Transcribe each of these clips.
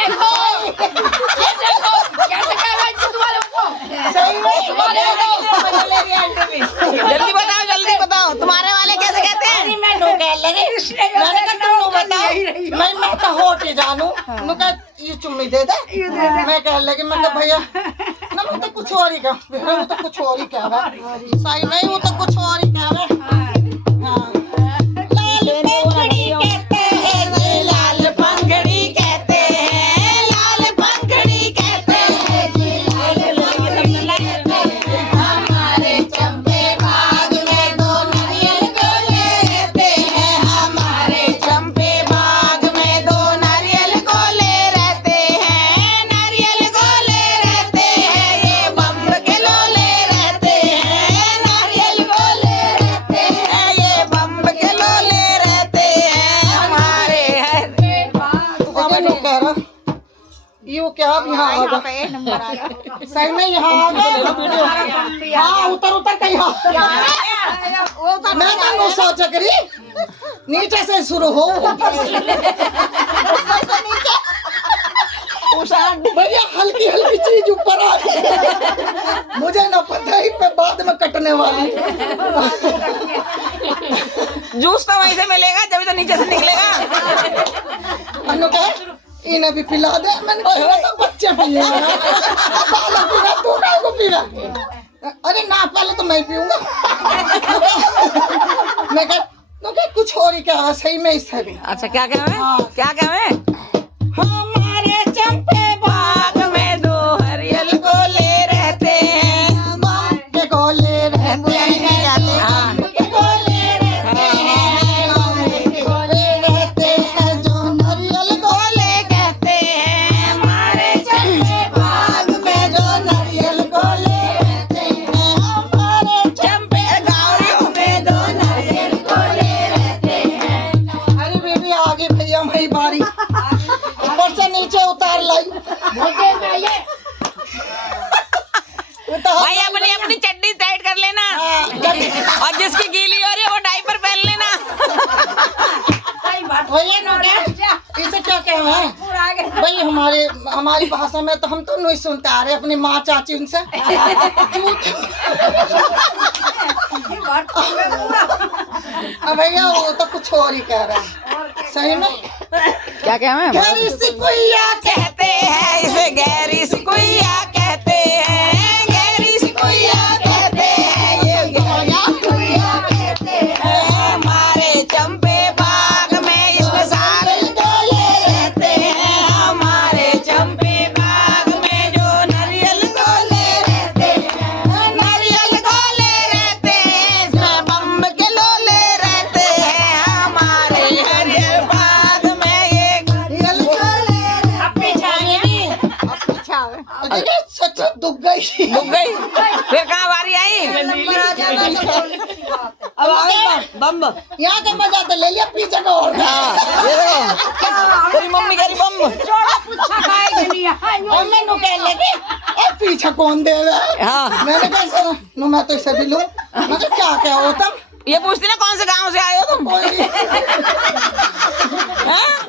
देखो कैसे कह रहा है तुम्हारे को सही में तुम्हारे जल्दी बताओ तुम्हारे वाले कैसे कहते हैं? मैं नो कह लगे मैंने कहा तुम नो बताओ मैं तो होट ही जानू मैं कहा ये चुम्मी दे दे मैं कह लगी मैं कहा भैया ना मैं तो कुछ और ही कह वो तो कुछ और ही कह रहा सही नहीं वो तो कुछ और ही कह रहा लाल पंखड़ी कहते हैं लाल पंखड़ी कहते हैं जी लाल पंखड़ी कहते हैं हमारे चंपे बाग में दो नारियल गोले रहते हैं हमारे चंपे बाग में दो नारियल गोले रहते हैं नारियल गोले रहते हैं ये बम्ब के लोले रहते हैं नारियल गोले रहते हैं ये बम्ब के लोले रहते हैं हमारे ये क्या अब यहाँ आ गया सही में यहाँ आ गया हाँ उतर कहीं मैं तो सोचा करी नीचे से शुरू हो भैया हल्की हल्की चीज ऊपर आ रही मुझे ना पता ही पे बाद में कटने वाली जूस तो वहीं से मिलेगा जब तो नीचे से निकलेगा। अनु कहे इन्हें भी पिला दे मैंने कहा तो बच्चे पिए तू काय को पी रहा अरे ना पहले तो मैं पीऊंगा मैं कह कुछ और ही क्या सही में इससे भी अच्छा क्या क्या है हमारे चंपे बाग में दो हरियल गोले रहते हैं के गोले रहते हैं के गोले रहते हैं गोले रहते हैं जो नारियल गोले कहते हैं हमारे चंपे बाग में जो नारियल गोले रहते हैं हमारे चंपे गाँव में दो नारियल गोले रहते हैं। अरे बेबी आगे भैया मेरी बारी ऊपर से नीचे उतार लाई भाई अपनी चड्डी टाइट कर लेना और जिसकी गीली हो रही है वो डायपर पहन लेना। भैया नो क्या इसे क्या कह रहे हैं भाई हमारी भाषा में तो हम तो नहीं सुनते आ रहे अपनी माँ चाची उनसे अब भैया वो तो कुछ और ही कह रहा है सही में क्या है गहरी सिकुइया कहते हैं इसे गहरी सिकुइया कहते हैं गहरी सिकुइया कहते हैं ये गहरी सिकुइया कहते हैं हमारे चंपे बाग में इसमें सारे गोले रहते हैं हमारे चंपे बाग में जो नारियल गोले रहते हैं नारियल गोले रहते हैं इसमें बम्ब के लोले रहते हैं हमारे हरियर बाग में ये सच दुख गई फिर कहाँ बारी आई अब बम यहाँ का मजा तो ले लिया पीछे का और तेरी मम्मी कह रही बम और मैं नु कह लगी ए पीछे कौन दे रहा है हाँ मैंने कहा सर नु मैं तो इसे भी लूं मैं तो क्या क्या हो तुम ये पूछती ना कौन से गांव से आए हो तुम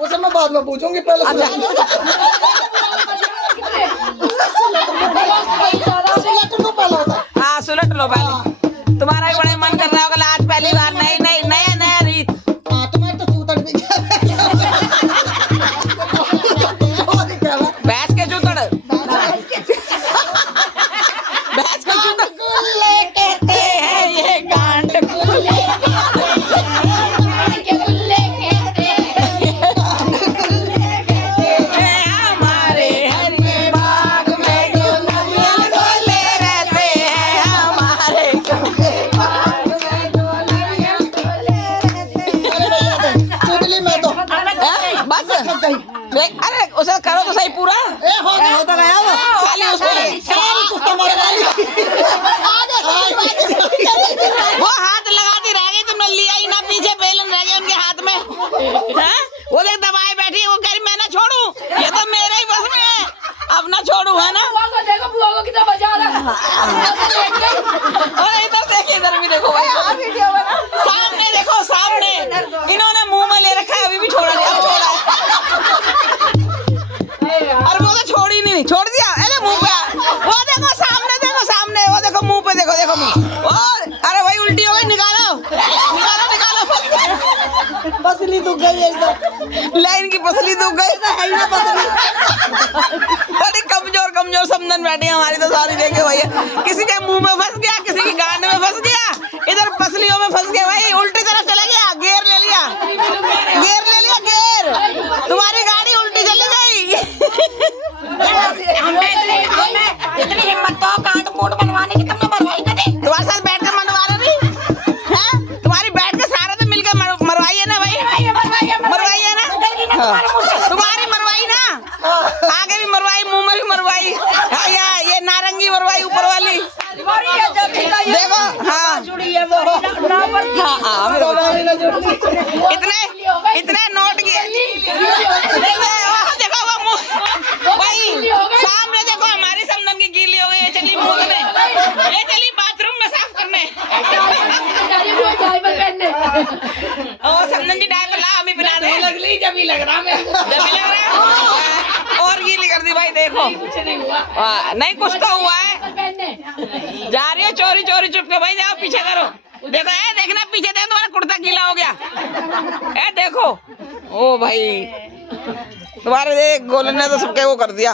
उसे मैं बाद में पूछूंगी पहले हाँ सुलट लो पहले तुम्हारा भी बड़ा मन कर रहा होगा आज पहली बार नया रीत तुम्हारे तो चूतड़ भी भैंस के चूतड़ कहते हैं ये गांड गुल्ले हमारे हरे बाग में जो नारियल गोले रहते हैं हमारे चुगली में तो बस अरे उसे करो तो सही पूरा हो तो गया वो खाली उसमें वो हाथ लगाती रह गई तुमने लिया ही ना पीछे बेलन रह गए उनके हाथ में हैं? वो देख दबाए बैठी वो कह रही मैं ना छोड़ू ये तो मेरे ही बस में है अब ना छोड़ू है ना देखो बुआ को कितना बजा रहा है और इधर देखिए इधर भी देखो भाई सामने देखो सामने इन्होंने मुंह में ले रखा है अभी भी छोड़ा नहीं अब छोड़ा है पसली दुख गई एकदम। लाइन की पसली दुख गई तो है ही ना पसली। बड़ी कमजोर कमजोर समझन बैठी है हमारी तो सारी देखे भैया, किसी के मुंह में फंस गया, किसी की गांड में फंस गया, इधर पसलियों में फंस गया भाई, उल्टी तरफ चला गया, गेर ले लिया, गेर ले लिया, गेर, तुम्हारी गाड़ी उल्टी चली गई। इतनी हिम्मत तो कांट मूड बनवाने की तुमने मरवाई ना दी। तुम्हारे साथ बैठ कर मनवा रहे नहीं हैं? तुम्हारी बैठ के सारा तो मिलकर मरवाई है ना भाई, मरवाई है ना, हाँ। तुम्हारी मरवाई ना, आगे भी मरवाई, मुंह में भी मरवाई, हाँ, ये नारंगी मरवाई ऊपर वाली, देखो, हाँ, हाँ, इतने नोट किए, देखो वो मुंह भाई सामने देखो, हमारी समदन की गीली हो गई है, चली मूदने, ये चली बाथरूम में साफ करने, और समदन जी डायपर ला हमें पिला दे, जब ही लग रहा मेरे को, जब भी लग रहा है, और गीली कर दी भाई, देखो कुछ नहीं हुआ, नहीं कुछ तो हुआ है, जा रही है चोरी चोरी चुप के, भाई जाओ पीछे करो, देखो ए देखना पीछे देखो, तुम्हारा कुर्ता गीला हो गया, ए देखो, ओ भाई तुम्हारे गोलन ने तो सबके वो कर दिया।